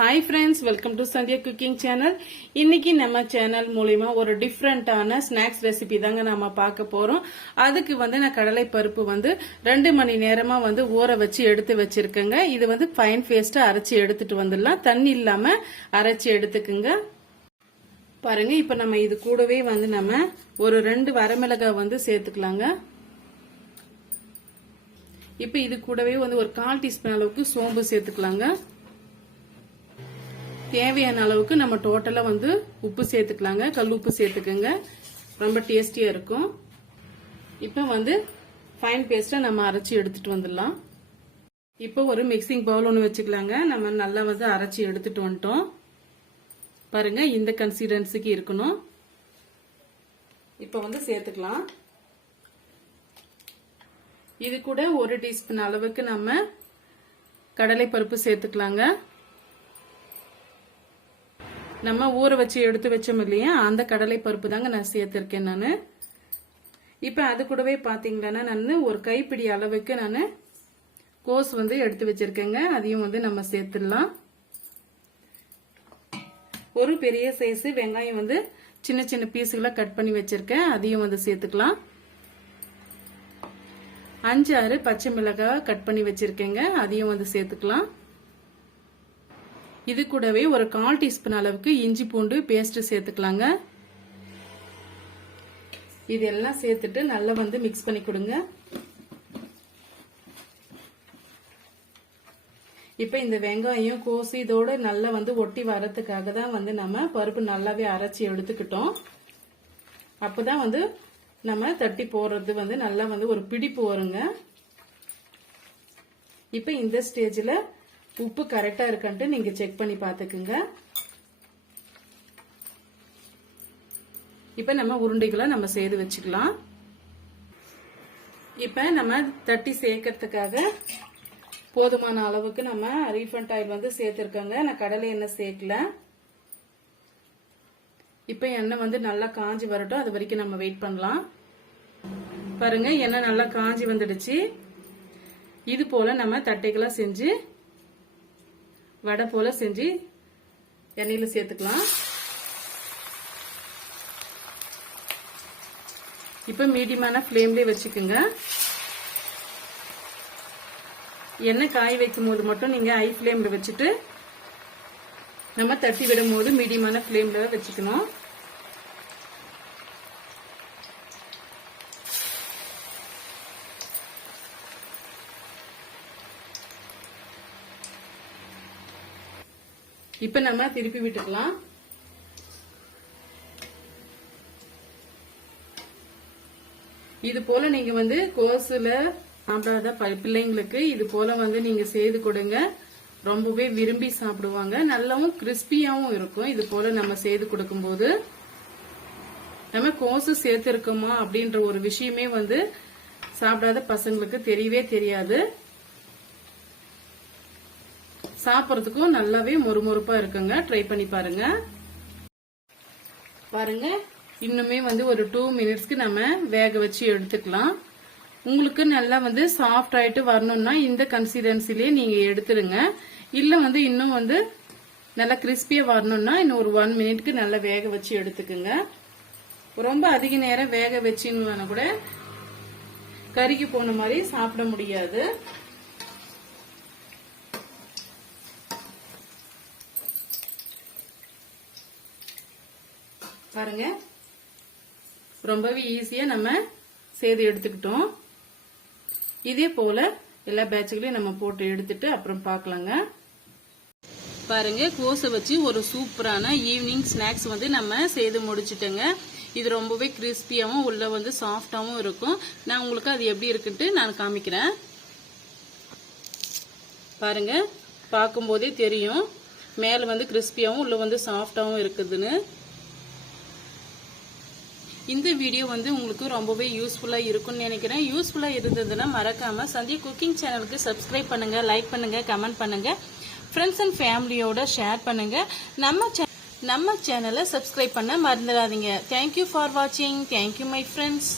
Hi friends, welcome to Sandhya cooking channel. இன்னைக்கு நம்ம channel மூலியமா ஒரு டிஃப்ரெண்டான ஸ்நாக்ஸ் ரெசிபி தாங்க நாம பார்க்க போறோம். அதுக்கு நான் கடலை பருப்பு 2 மணி நேரமா ஊற வச்சு எடுத்து வச்சிருக்கேங்க. இது ஃபைன் பேஸ்டா அரைச்சி எடுத்துட்டு வந்துடலாம். தண்ணி இல்லாம அரைச்சி எடுத்துக்குங்க. பாருங்க, இப்ப நம்ம இது கூடவே நம்ம ஒரு 2 வரமிளகாய் சேர்த்துக்கலாங்க. இப்ப இது கூடவே ஒரு 1/4 டீஸ்பூன் அளவுக்கு சோம்பு சேர்த்துக்கலாங்க. தேவையான அளவுக்கு நம்ம டோட்டலா உப்பு சேர்த்துக்கலாங்க. கல் உப்பு சேர்த்துக்கங்க, ரொம்ப டேஸ்டியா இருக்கும். இப்ப ஃபைன் பேஸ்டா நம்ம அரைச்சி எடுத்துட்டு வந்துடலாம். இப்போ ஒரு மிக்சிங் பவுல் ஒன்று வச்சுக்கலாங்க. நம்ம நல்லா அரைச்சி எடுத்துட்டு வந்துட்டோம். பாருங்க, இந்த கன்சிஸ்டன்சிக்கு இருக்கணும். இப்ப சேர்த்துக்கலாம். இது கூட 1 டீஸ்பூன் அளவுக்கு நம்ம கடலை பருப்பு சேர்த்துக்கலாங்க. நம்ம ஊற வச்சு எடுத்து வச்சோம் இல்லையா, அந்த கடலை பருப்பு தாங்க நான் சேர்த்திருக்கேன் நான். இப்ப அது கூடவே பாத்தீங்கன்னா நான் ஒரு கைப்பிடி அளவுக்கு நான் கோஸ் எடுத்து வச்சிருக்கேங்க. அதையும் நம்ம சேர்த்துடலாம். ஒரு பெரிய சைஸ் வெங்காயம் சின்ன சின்ன பீஸுகளை கட் பண்ணி வச்சிருக்கேன். அதையும் சேர்த்துக்கலாம். 5-6 பச்சை மிளகாய் கட் பண்ணி வச்சிருக்கேங்க. அதையும் சேர்த்துக்கலாம். இது கூடவே ஒரு 1/4 டீஸ்பூன் அளவுக்கு இஞ்சி பூண்டு பேஸ்ட் சேர்த்துக்கலாங்க. இதெல்லாம் சேர்த்துட்டு நல்லா மிக்ஸ் பண்ணி கொடுங்க. இப்ப இந்த வெங்காயம் கோசு இதோட நல்லா ஒட்டி வரதுக்காக தான் நம்ம பருப்பு நல்லாவே அரைச்சி எடுத்துக்கிட்டோம். அப்பதான் நம்ம தட்டி போடுறது நல்லா ஒரு பிடிப்பு வருங்க. இப்ப இந்த ஸ்டேஜ்ல உப்பு கரெக்டா இருக்கான்ட்டு நீங்க செக் பண்ணி பாத்துக்குங்க. இப்ப நம்ம உருண்டைகளை நம்ம செய்து வச்சுக்கலாம். இப்ப நம்ம தட்டி சேர்க்கறதுக்காக போதுமான அளவுக்கு நம்ம ரீஃபண்ட் ஆயில் சேர்த்திருக்கோங்க. நான் கடலை எண்ணெய் சேர்க்கல. இப்ப எண்ணெய் நல்லா காஞ்சி வரட்டும். அது வரைக்கும் நம்ம வெயிட் பண்ணலாம். பாருங்க, எண்ணெய் நல்லா காஞ்சி வந்துடுச்சு. இது போல நம்ம தட்டைகளா செஞ்சு வடை போல செஞ்சு எண்ணெயில சேர்த்துக்கலாம். இப்ப மீடியமான ஃப்ளேம்லயே வச்சுக்கோங்க. எண்ணெய் காய வைக்கும் போது மட்டும் நீங்க ஹை ஃப்ளேம்ல வச்சுட்டு நம்ம தட்டி விடும் போது மீடியமான ஃப்ளேம்ல வச்சுக்கணும். இப்ப நம்ம திருப்பி விட்டுக்கலாம். இது போல நீங்க கோசுல சாப்பிடாத பிள்ளைங்களுக்கு இது போல நீங்க செய்து கொடுங்க. ரொம்பவே விரும்பி சாப்பிடுவாங்க. நல்லாவும் கிறிஸ்பியாவும் இருக்கும். இது போல நம்ம செய்து கொடுக்கும் போது நம்ம கோசு சேர்த்து இருக்கோமா அப்படின்ற ஒரு விஷயமே சாப்பிடாத பசங்களுக்கு தெரியவே தெரியாது. சாப்பிட்றதுக்கும் நல்லாவே மொறுமொறுப்பா இருக்குங்க. ட்ரை பண்ணி பாருங்க. பாருங்க, இன்னுமே ஒரு 2 மினிட்ஸ்க்கு நம்ம வேக வச்சு எடுத்துக்கலாம். உங்களுக்கு நல்லா சாஃப்ட் ஆயிட்டு வரணும்னா இந்த கன்சிஸ்டன்சிலேயே நீங்க எடுத்துருங்க. இல்ல இன்னும் நல்லா கிறிஸ்பியா வரணும்னா இன்னும் ஒரு 1 மினிட்க்கு நல்லா வேக வச்சு எடுத்துக்குங்க. ரொம்ப அதிக நேரம் வேக வச்சுன்னு கூட கருகி போன மாதிரி சாப்பிட முடியாது. பாருங்க, ரொம்பவே ஈஸியா நம்ம செய்து எடுத்துக்கிட்டோம். இதே போல எல்லா பேட்சுகளையும் நம்ம போட்டு எடுத்துட்டு அப்புறம் பார்க்கலாங்க. பாருங்க, கோஸை வச்சு ஒரு சூப்பரான ஈவினிங் ஸ்நாக்ஸ் நம்ம செய்து முடிச்சுட்டோங்க. இது ரொம்பவே கிறிஸ்பியாவும் உள்ள சாஃப்டாவும் இருக்கும். நான் உங்களுக்கு அது எப்படி இருக்குன்ட்டு நான் காமிக்கிறேன். பாருங்க, பார்க்கும் போதே தெரியும் மேல கிறிஸ்பியாவும் உள்ள சாஃப்டாவும் இருக்குதுன்னு. இந்த வீடியோ உங்களுக்கு ரொம்பவே யூஸ்ஃபுல்லா இருக்கும்னு நினைக்கிறேன். யூஸ்ஃபுல்லா இருந்ததுன்னா மறக்காம சந்தியா குக்கிங் சேனலுக்கு சப்ஸ்கிரைப் பண்ணுங்க, லைக் பண்ணுங்க, கமெண்ட் பண்ணுங்க, ஃப்ரெண்ட்ஸ் அண்ட் ஃபேமிலியோட ஷேர் பண்ணுங்க. நம்ம சேனலை சப்ஸ்கிரைப் பண்ண மறந்துடாதீங்க. தேங்க்யூ ஃபார் வாட்சிங். Thank you my friends.